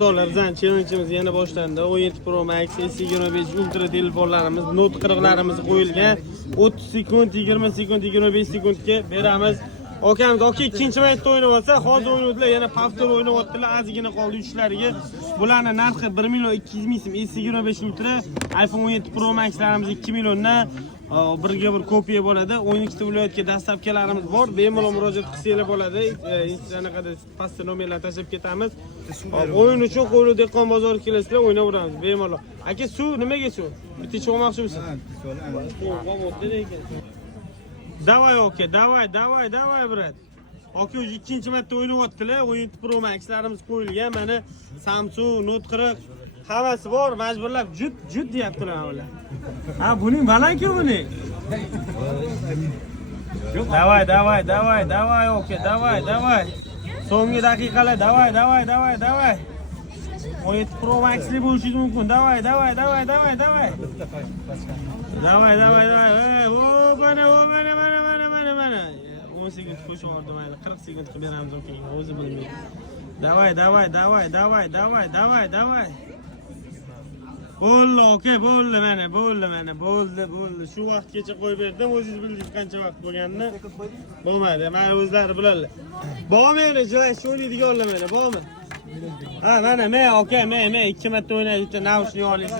Bizning challenge'imiz yana boshlandi. 17 Pro Max, S25 Ultra telefonlarimiz, Note 40larimiz qo'yilgan. 30 sekund, 20 sekund, 25 sekundga beramiz. Okamiz, ikkinchi maytda o'ynayotsa, hozir o'ynaydilar, yana paftor o'ynayotdilar, ozgina qoldi uchlariga. Bularning narxi 1 million 200 ming so'm, S25 Ultra, iPhone 17 Pro Max'larimiz 2 milliondan birga bir kopiya bo'ladi. 12 viloyatga dastlabkilarimiz bor. Bemalol murojaat qilsanglar bo'ladi. Instagramda pastda nomerlarni tashlab ketamiz. O'yin uchun Qo'yli dehqon bozoriga kelasizlar, o'ynaveramiz bemalol. Aka, suv nimaga suv? Bitta cho'moqchimisiz? Davay aka, davay brat. Aka, o'zi ikkinchi marta o'ynayaptilar. 17 Pro Max'larimiz qo'yilgan. Mana Samsung Note 40 havasi bor, majburlab jut deyaptilar ular. Ha, buning balanki buning. Davay aka, davay. So'nggi daqiqalar, davay. 17 Pro Max'li bo'lishingiz mumkin. Davay. Davay. Mana. 10 sekund qo'shib yubordim, mayli. 40 sekund qilib beramiz okaga. O'zi bilmaydi. Davay. Bo'ldi aka, bo'ldi. Shu vaqtgacha qo'yib berdim. O'zingiz bildingiz qancha vaqt bo'lganini. Bo'lmadi. Mana o'zlari biladilar. Bormi, jilash o'ynaydiganlar mana, bormi? Ha, mana men aka, men 2 marta o'ynaydi, naushnik olasiz.